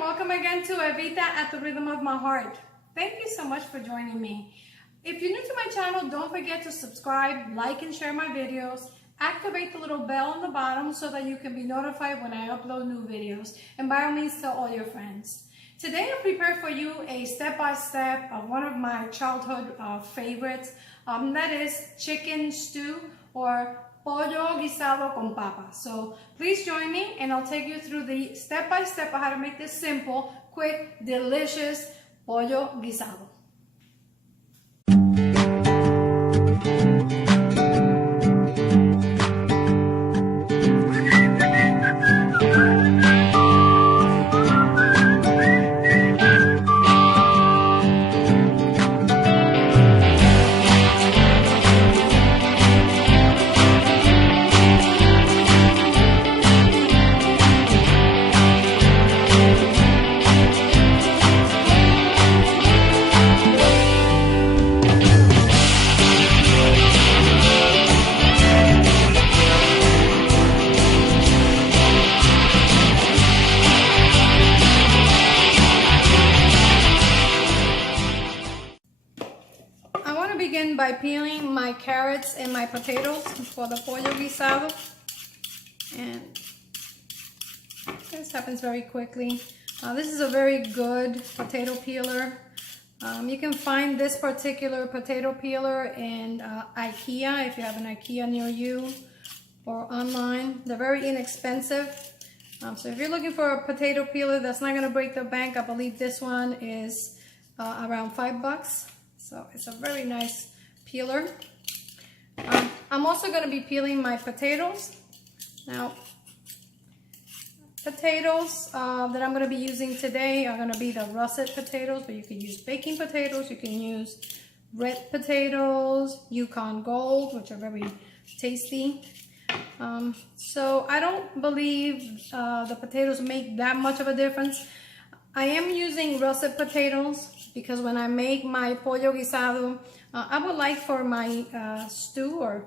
welcome again to Evita at the Rhythm of My Heart. Thank you so much for joining me. If you're new to my channel, don't forget to subscribe, like, and share my videos. Activate the little bell on the bottom so that you can be notified when I upload new videos. And by all means, tell all your friends. Today I prepared for you a step-by-step of one of my childhood favorites. That is chicken stew or Pollo Guisado con papa. So please join me and I'll take you through the step-by-step of how to make this simple, quick, delicious Pollo Guisado. Begin by peeling my carrots and my potatoes for the pollo guisado, and this happens very quickly. This is a very good potato peeler. You can find this particular potato peeler in IKEA if you have an IKEA near you, or online. They're very inexpensive. So if you're looking for a potato peeler that's not going to break the bank, I believe this one is around $5. So it's a very nice peeler. I'm also going to be peeling my potatoes. Now, potatoes that I'm going to be using today are going to be the russet potatoes, but you can use baking potatoes, you can use red potatoes, Yukon Gold, which are very tasty. So I don't believe the potatoes make that much of a difference. I am using russet potatoes because when I make my pollo guisado, I would like for my stew or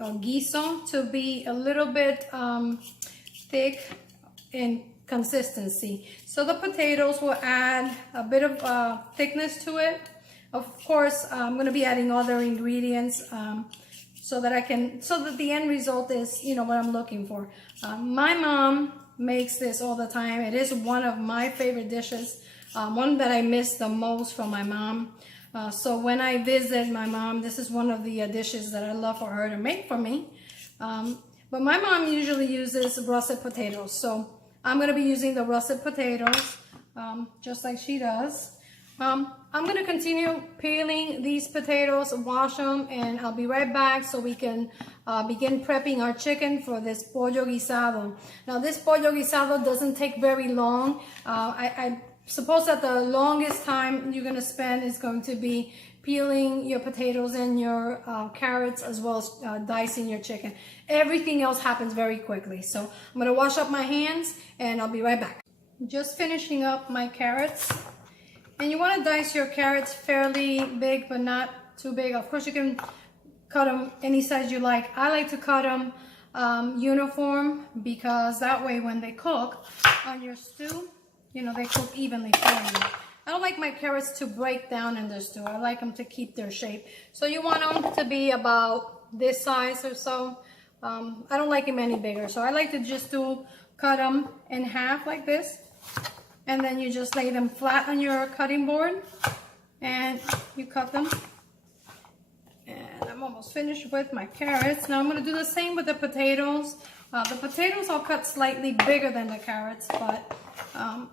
guiso to be a little bit thick in consistency. So the potatoes will add a bit of thickness to it. Of course, I'm going to be adding other ingredients so that the end result is, you know, what I'm looking for. My mom makes this all the time. It is one of my favorite dishes, one that I miss the most from my mom. So when I visit my mom, this is one of the dishes that I love for her to make for me. But my mom usually uses russet potatoes, so I'm going to be using the russet potatoes just like she does. I'm going to continue peeling these potatoes, wash them, and I'll be right back so we can begin prepping our chicken for this pollo guisado. Now this pollo guisado doesn't take very long. I suppose that the longest time you're going to spend is going to be peeling your potatoes and your carrots, as well as dicing your chicken. Everything else happens very quickly. So I'm going to wash up my hands and I'll be right back. Just finishing up my carrots. And you want to dice your carrots fairly big, but not too big. Of course, you can cut them any size you like. I like to cut them uniform because that way when they cook on your stew, you know, they cook evenly for you. I don't like my carrots to break down in the stew. I like them to keep their shape. So you want them to be about this size or so. I don't like them any bigger. So I like to just cut them in half like this. And then you just lay them flat on your cutting board and you cut them. And I'm almost finished with my carrots. Now I'm going to do the same with the potatoes. The potatoes I'll cut slightly bigger than the carrots, but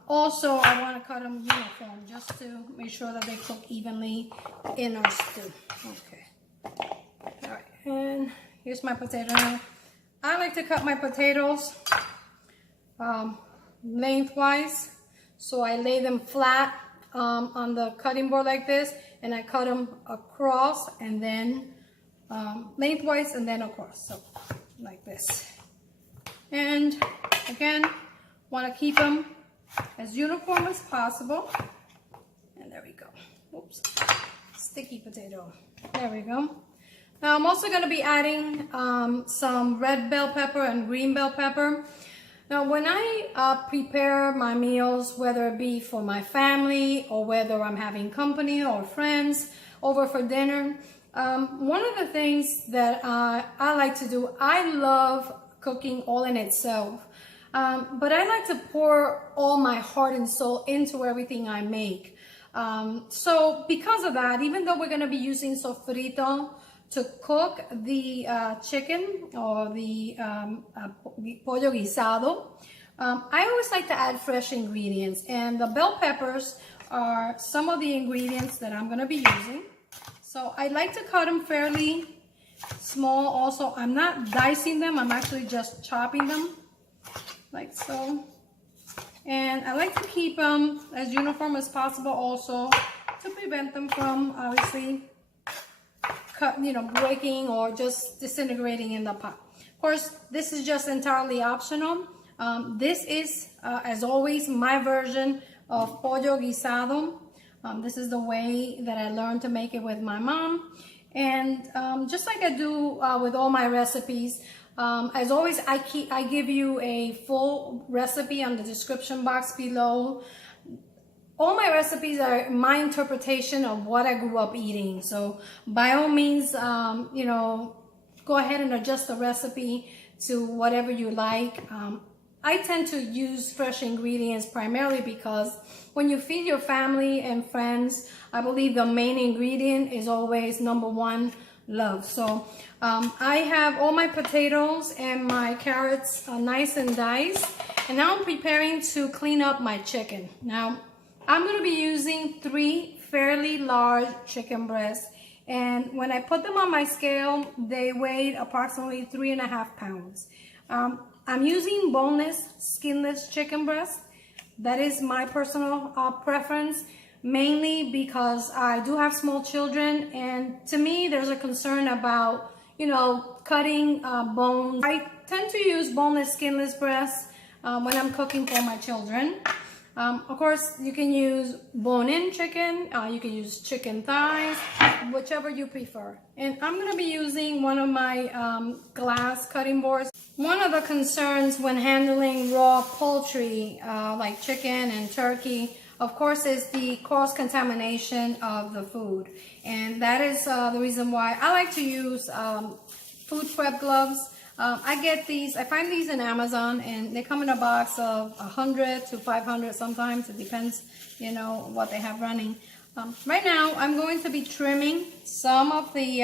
also I want to cut them uniform just to make sure that they cook evenly in our stew. Okay. All right, and here's my potato. I like to cut my potatoes lengthwise. So I lay them flat on the cutting board like this, and I cut them across and then lengthwise and then across, so like this. And again, want to keep them as uniform as possible. And there we go. Oops, sticky potato. There we go. Now I'm also going to be adding some red bell pepper and green bell pepper. Now, when I prepare my meals, whether it be for my family or whether I'm having company or friends over for dinner, one of the things that I like to do, I love cooking all in itself. But I like to pour all my heart and soul into everything I make. So because of that, even though we're going to be using sofrito to cook the chicken or the pollo guisado, I always like to add fresh ingredients, and the bell peppers are some of the ingredients that I'm going to be using. So I like to cut them fairly small. Also, I'm not dicing them, I'm actually just chopping them like so. And I like to keep them as uniform as possible also to prevent them from obviously breaking or just disintegrating in the pot. Of course, this is just entirely optional. This is, as always, my version of pollo guisado. This is the way that I learned to make it with my mom. And just like I do with all my recipes, as always, I give you a full recipe on the description box below. All my recipes are my interpretation of what I grew up eating. So by all means, go ahead and adjust the recipe to whatever you like. I tend to use fresh ingredients primarily because when you feed your family and friends, I believe the main ingredient is always number one, love. So I have all my potatoes and my carrots nice and diced, and now I'm preparing to clean up my chicken. Now I'm going to be using 3 fairly large chicken breasts, and when I put them on my scale, they weighed approximately 3.5 pounds. I'm using boneless, skinless chicken breast. That is my personal preference, mainly because I do have small children, and to me there's a concern about, cutting bones. I tend to use boneless, skinless breasts when I'm cooking for my children. Of course, you can use bone-in chicken, you can use chicken thighs, whichever you prefer. And I'm going to be using one of my glass cutting boards. One of the concerns when handling raw poultry, like chicken and turkey, of course, is the cross-contamination of the food. And that is the reason why I like to use food prep gloves. I find these in Amazon, and they come in a box of 100 to 500 sometimes. It depends, what they have running. Right now, I'm going to be trimming some of the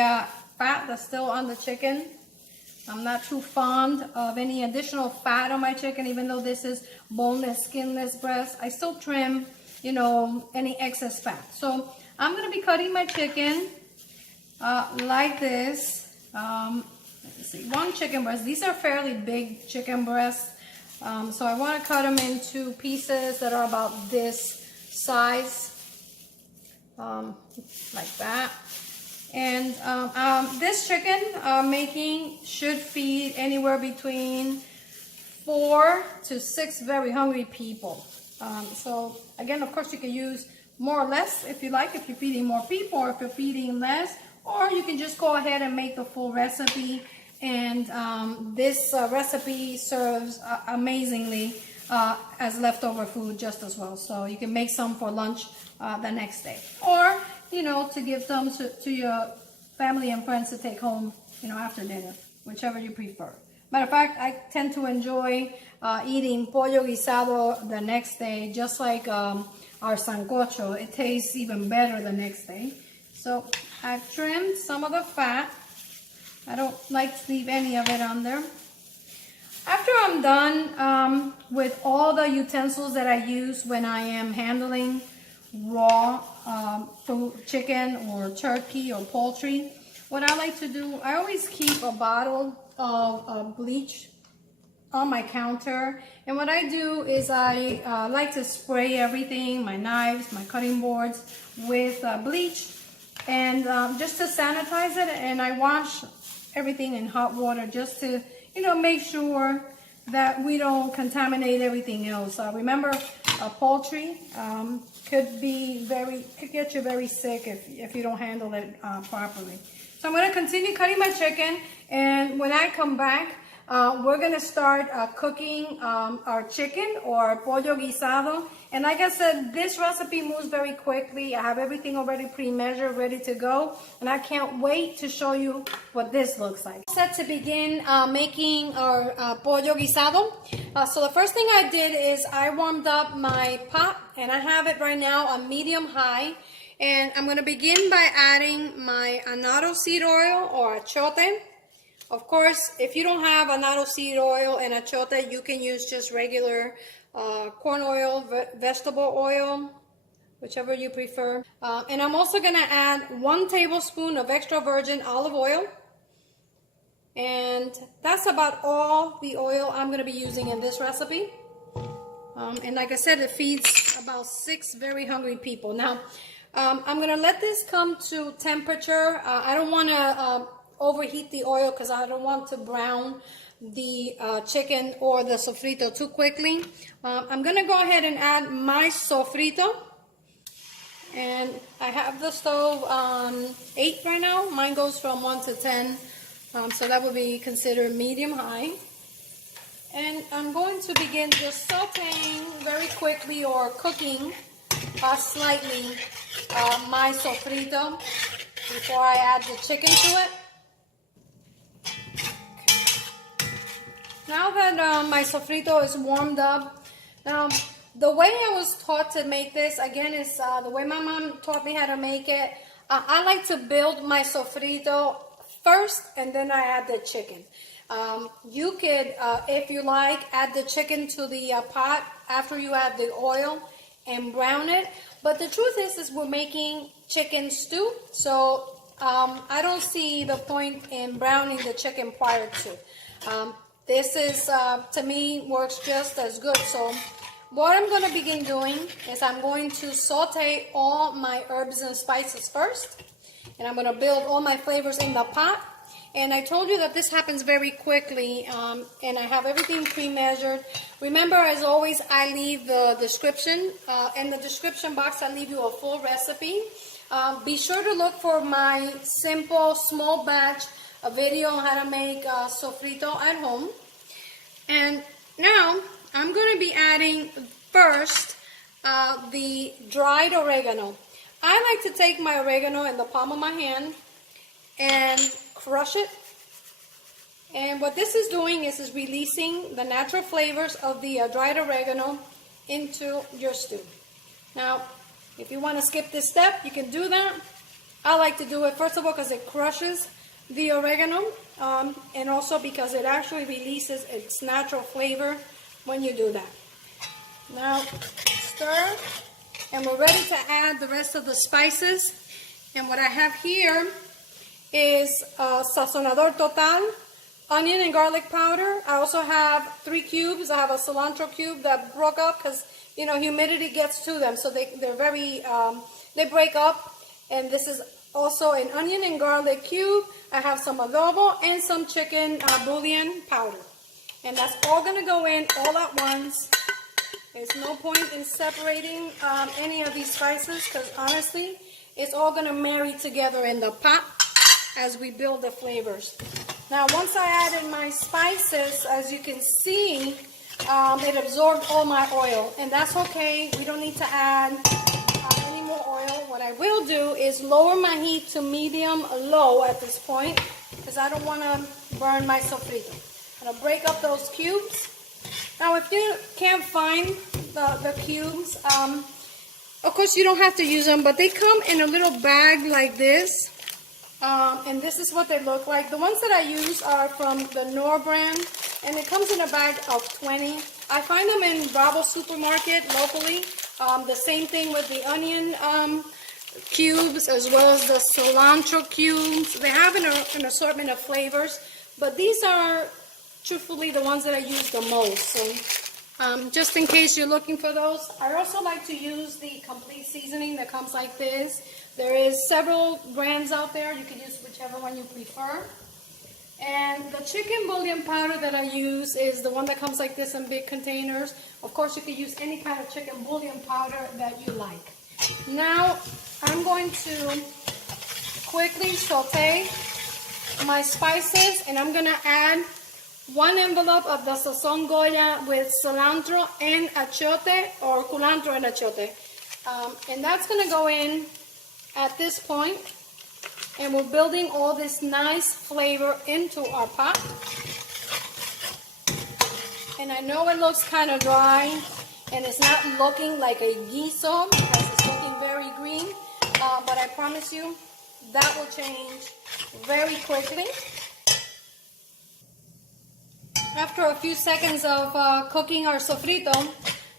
fat that's still on the chicken. I'm not too fond of any additional fat on my chicken, even though this is boneless, skinless breast. I still trim, any excess fat. So I'm going to be cutting my chicken like this. Let's see, 1 chicken breast. These are fairly big chicken breasts, so I want to cut them into pieces that are about this size, like that. And this chicken making should feed anywhere between 4 to 6 very hungry people. So again, of course, you can use more or less if you like, if you're feeding more people, or if you're feeding less, or you can just go ahead and make the full recipe. And this recipe serves amazingly as leftover food just as well. So you can make some for lunch the next day, or to give some to your family and friends to take home, after dinner, whichever you prefer. Matter of fact, I tend to enjoy eating pollo guisado the next day, just like our sancocho. It tastes even better the next day. So I've trimmed some of the fat. I don't like to leave any of it on there. After I'm done with all the utensils that I use when I am handling raw food, chicken or turkey or poultry, what I like to do, I always keep a bottle of bleach on my counter. And what I do is I like to spray everything, my knives, my cutting boards, with bleach, and just to sanitize it. And I wash everything in hot water just to, make sure that we don't contaminate everything else. Remember, poultry could get you very sick if you don't handle it properly. So I'm going to continue cutting my chicken, and when I come back, we're gonna start cooking our chicken or pollo guisado. And like I said, this recipe moves very quickly. I have everything already pre-measured, ready to go. And I can't wait to show you what this looks like. Set to begin making our pollo guisado. So the first thing I did is I warmed up my pot, and I have it right now on medium-high. And I'm going to begin by adding my annatto seed oil or achote. Of course, if you don't have annatto seed oil and achote, you can use just regular corn oil, vegetable oil, whichever you prefer. And I'm also going to add 1 tablespoon of extra virgin olive oil. And that's about all the oil I'm going to be using in this recipe. And like I said, it feeds about 6 very hungry people. Now, I'm going to let this come to temperature. I don't want to overheat the oil because I don't want to brown the chicken or the sofrito too quickly. I'm going to go ahead and add my sofrito. And I have the stove on 8 right now. Mine goes from 1 to 10. So that would be considered medium-high. And I'm going to begin just sauteing very quickly or cooking slightly my sofrito before I add the chicken to it. Okay. Now that my sofrito is warmed up, now the way I was taught to make this, again, is the way my mom taught me how to make it. I like to build my sofrito first, and then I add the chicken. You could, if you like, add the chicken to the pot after you add the oil and brown it. But the truth is we're making chicken stew, so I don't see the point in browning the chicken prior to. This is, to me, works just as good. So what I'm going to begin doing is I'm going to saute all my herbs and spices first. And I'm going to build all my flavors in the pot. And I told you that this happens very quickly, and I have everything pre-measured. Remember, as always, I leave the description. In the description box, I leave you a full recipe. Be sure to look for my simple, small batch video on how to make sofrito at home. And now, I'm going to be adding first the dried oregano. I like to take my oregano in the palm of my hand and crush it. And what this is doing is releasing the natural flavors of the dried oregano into your stew. Now, if you want to skip this step, you can do that. I like to do it, first of all, because it crushes the oregano, and also because it actually releases its natural flavor when you do that. Now, stir. And we're ready to add the rest of the spices. And what I have here is sazonador total, onion and garlic powder. I also have 3 cubes. I have a cilantro cube that broke up because, you know, humidity gets to them. So they're very, they break up. And this is also an onion and garlic cube. I have some adobo and some chicken bouillon powder. And that's all going to go in all at once. There's no point in separating any of these spices because honestly, it's all going to marry together in the pot as we build the flavors. Now, once I added my spices, as you can see, it absorbed all my oil, and that's okay. We don't need to add any more oil. What I will do is lower my heat to medium-low at this point because I don't want to burn my sofrito. I'm going to break up those cubes. Now, if you can't find the cubes, of course you don't have to use them, but they come in a little bag like this, and this is what they look like. The ones that I use are from the Knorr brand, and it comes in a bag of 20. I find them in Bravo supermarket locally. The same thing with the onion cubes as well as the cilantro cubes. They have an assortment of flavors, but these are truthfully the ones that I use the most. So just in case you're looking for those, I also like to use the complete seasoning that comes like this. There is several brands out there. You can use whichever one you prefer. And the chicken bouillon powder that I use is the one that comes like this in big containers. Of course, you could use any kind of chicken bouillon powder that you like. Now, I'm going to quickly saute my spices, and I'm going to add 1 envelope of the sazon Goya with cilantro and achiote, or culantro and achiote. And that's gonna go in at this point, and we're building all this nice flavor into our pot. And I know it looks kind of dry, and it's not looking like a guiso because it's looking very green, but I promise you that will change very quickly. After a few seconds of cooking our sofrito,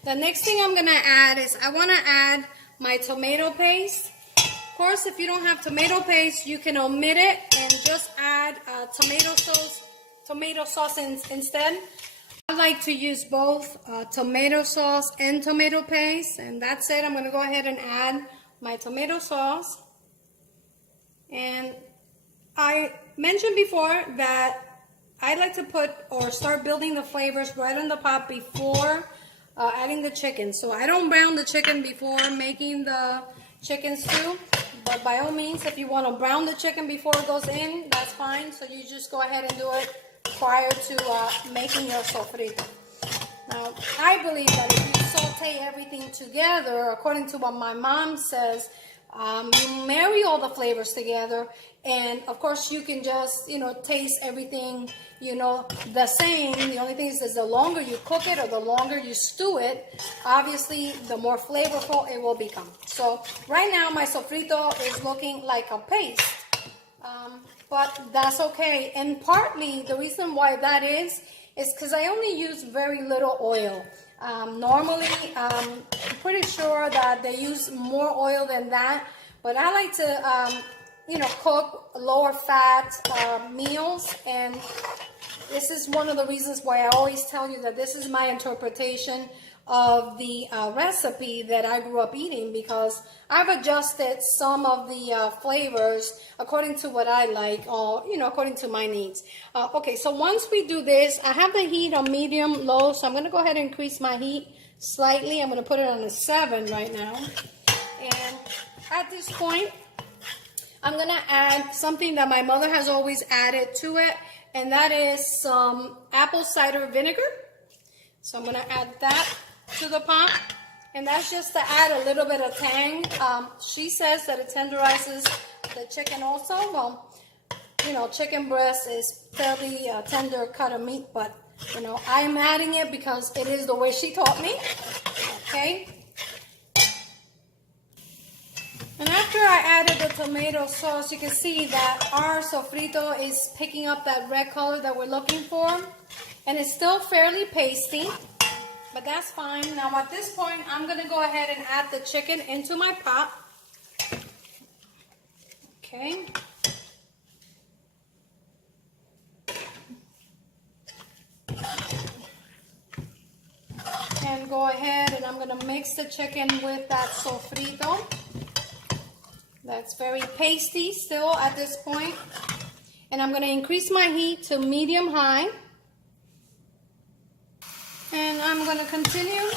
the next thing I'm gonna add is I wanna add my tomato paste. Of course, if you don't have tomato paste, you can omit it and just add tomato sauce instead. I like to use both tomato sauce and tomato paste, and that's it. I'm gonna go ahead and add my tomato sauce. And I mentioned before that I like to put or start building the flavors right in the pot before adding the chicken. So I don't brown the chicken before making the chicken stew, but by all means, if you want to brown the chicken before it goes in, that's fine. So you just go ahead and do it prior to making your sofrito. Now, I believe that if you saute everything together, according to what my mom says, you marry all the flavors together, and of course you can just, taste everything, the same. The only thing is the longer you cook it or the longer you stew it, obviously the more flavorful it will become. So right now my sofrito is looking like a paste, but that's okay. And partly the reason why that is because I only use very little oil. Normally, I'm pretty sure that they use more oil than that, but I like to, cook lower fat meals, and this is one of the reasons why I always tell you that this is my interpretation of the recipe that I grew up eating, because I've adjusted some of the flavors according to what I like, or according to my needs. Okay, so once we do this, I have the heat on medium low, so I'm going to go ahead and increase my heat slightly. I'm going to put it on a 7 right now, and at this point I'm going to add something that my mother has always added to it, and that is some apple cider vinegar. So I'm going to add that to the pot, and that's just to add a little bit of tang. She says that it tenderizes the chicken also. Well, chicken breast is fairly tender cut of meat, but I'm adding it because it is the way she taught me. Okay. And after I added the tomato sauce, you can see that our sofrito is picking up that red color that we're looking for, and it's still fairly pasty. But that's fine. Now at this point, I'm going to go ahead and add the chicken into my pot. Okay. And go ahead and I'm going to mix the chicken with that sofrito. That's very pasty still at this point. And I'm going to increase my heat to medium high. And I'm going to continue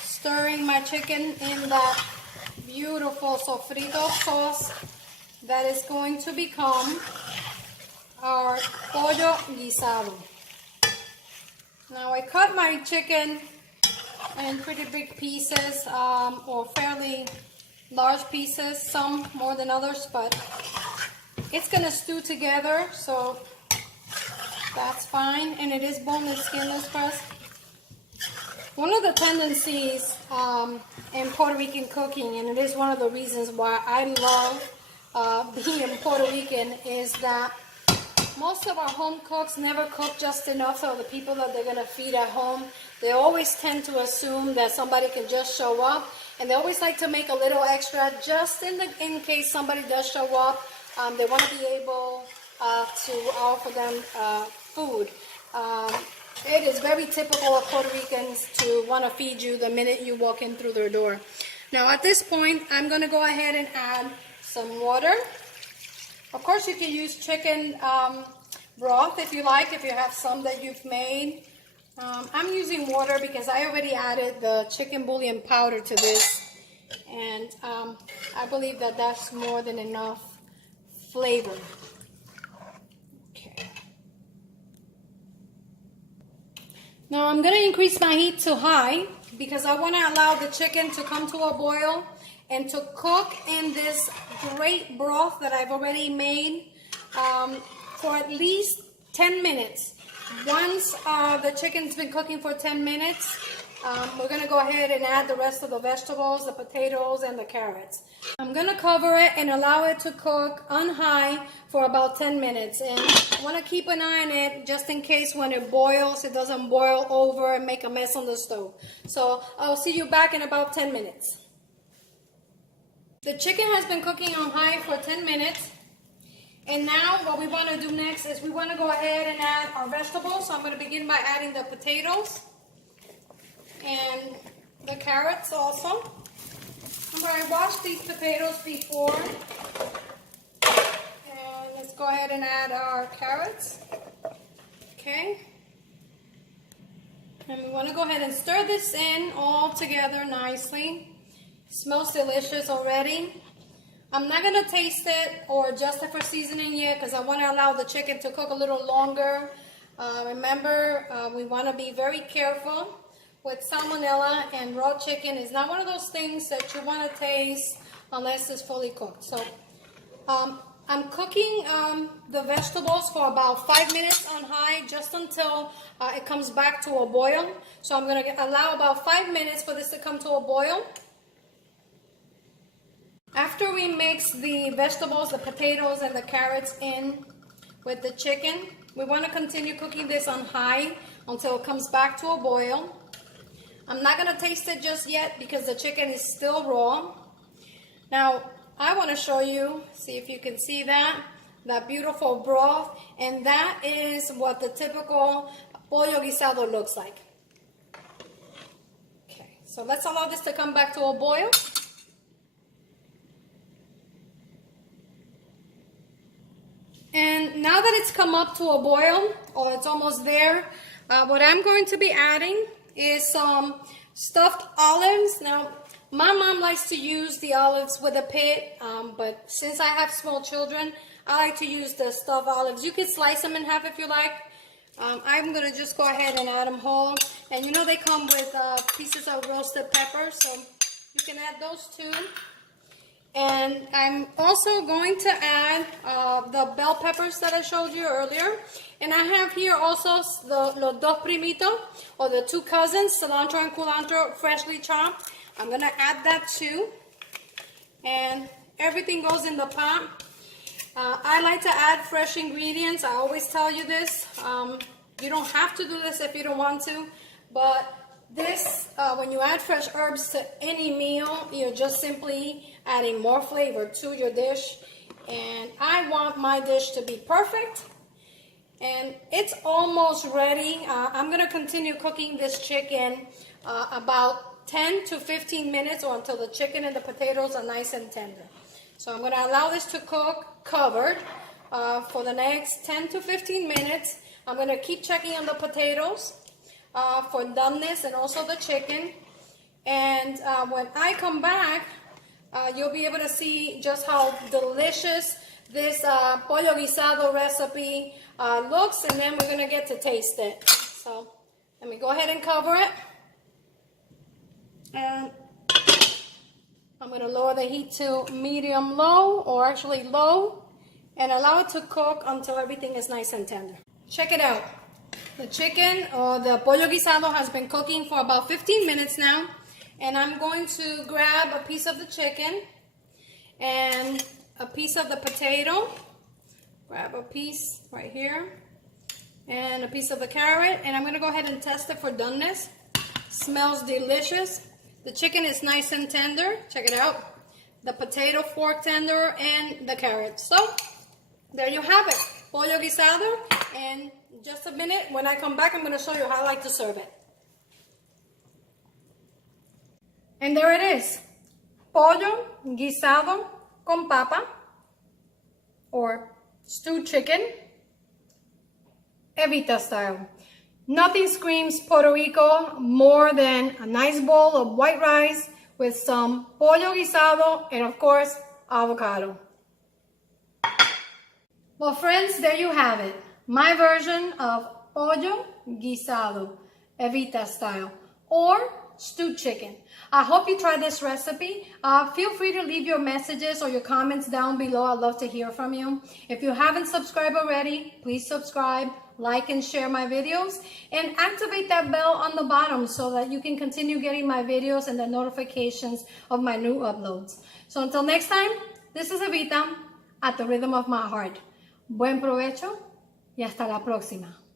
stirring my chicken in that beautiful sofrito sauce that is going to become our Pollo Guisado. Now I cut my chicken in pretty big pieces, or fairly large pieces, some more than others, but it's going to stew together, so that's fine. And it is boneless, skinless breast. One of the tendencies in Puerto Rican cooking, and it is one of the reasons why I love being Puerto Rican, is that most of our home cooks never cook just enough for the people that they're going to feed at home. They always tend to assume that somebody can just show up, and they always like to make a little extra just in case somebody does show up. They want to be able to offer them food. It is very typical of Puerto Ricans to want to feed you the minute you walk in through their door. Now at this point, I'm going to go ahead and add some water. Of course, you can use chicken broth if you like, if you have some that you've made. I'm using water because I already added the chicken bouillon powder to this, and I believe that that's more than enough flavor. Okay. Now I'm gonna increase my heat to high because I wanna allow the chicken to come to a boil and to cook in this great broth that I've already made for at least 10 minutes. Once the chicken's been cooking for 10 minutes, we're gonna go ahead and add the rest of the vegetables, the potatoes, and the carrots. I'm gonna cover it and allow it to cook on high for about 10 minutes. And I wanna keep an eye on it just in case when it boils, it doesn't boil over and make a mess on the stove. So I'll see you back in about 10 minutes. The chicken has been cooking on high for 10 minutes. And now what we wanna do next is we wanna go ahead and add our vegetables. So I'm gonna begin by adding the potatoes and the carrots also. I washed these potatoes before. And let's go ahead and add our carrots. Okay. And we want to go ahead and stir this in all together nicely. It smells delicious already. I'm not going to taste it or adjust it for seasoning yet because I want to allow the chicken to cook a little longer. Remember, we want to be very careful with salmonella, and raw chicken is not one of those things that you want to taste unless it's fully cooked. So I'm cooking the vegetables for about 5 minutes on high, just until it comes back to a boil. So I'm going to allow about 5 minutes for this to come to a boil. After we mix the vegetables, the potatoes, and the carrots in with the chicken, we want to continue cooking this on high until it comes back to a boil. I'm not going to taste it just yet because the chicken is still raw. Now, I want to show you, see if you can see that beautiful broth, and that is what the typical pollo guisado looks like. Okay, so let's allow this to come back to a boil. And now that it's come up to a boil, or it's almost there, what I'm going to be adding is some stuffed olives. Now, my mom likes to use the olives with a pit, but since I have small children, I like to use the stuffed olives. You can slice them in half if you like. I'm going to just go ahead and add them whole. And you know they come with pieces of roasted pepper, so you can add those too. And I'm also going to add the bell peppers that I showed you earlier. And I have here also the los dos primitos, or the two cousins, cilantro and culantro, freshly chopped. I'm going to add that too. And everything goes in the pot. I like to add fresh ingredients. I always tell you this. You don't have to do this if you don't want to. But this, when you add fresh herbs to any meal, you're just simply adding more flavor to your dish. And I want my dish to be perfect. And it's almost ready. I'm going to continue cooking this chicken about 10 to 15 minutes, or until the chicken and the potatoes are nice and tender. So I'm going to allow this to cook covered for the next 10 to 15 minutes. I'm going to keep checking on the potatoes for doneness, and also the chicken. And when I come back, you'll be able to see just how delicious this pollo guisado recipe looks, and then we're going to get to taste it. So let me go ahead and cover it. And I'm going to lower the heat to medium low, or actually low, and allow it to cook until everything is nice and tender. Check it out. The chicken, or the pollo guisado, has been cooking for about 15 minutes now. And I'm going to grab a piece of the chicken and a piece of the potato. Grab a piece right here. And a piece of the carrot. And I'm going to go ahead and test it for doneness. Smells delicious. The chicken is nice and tender. Check it out. The potato fork tender, and the carrot. So, there you have it. Pollo guisado. And just a minute, when I come back, I'm going to show you how I like to serve it. And there it is. Pollo guisado con papa, or stewed chicken, Evita style. Nothing screams Puerto Rico more than a nice bowl of white rice with some pollo guisado and, of course, avocado. Well, friends, there you have it. My version of pollo guisado. Evita style, or stewed chicken. I hope you try this recipe. Feel free to leave your messages or your comments down below. I'd love to hear from you. If you haven't subscribed already, please subscribe, like, and share my videos, and activate that bell on the bottom so that you can continue getting my videos and the notifications of my new uploads. So until next time, this is Evita at the rhythm of my heart. Buen provecho y hasta la próxima.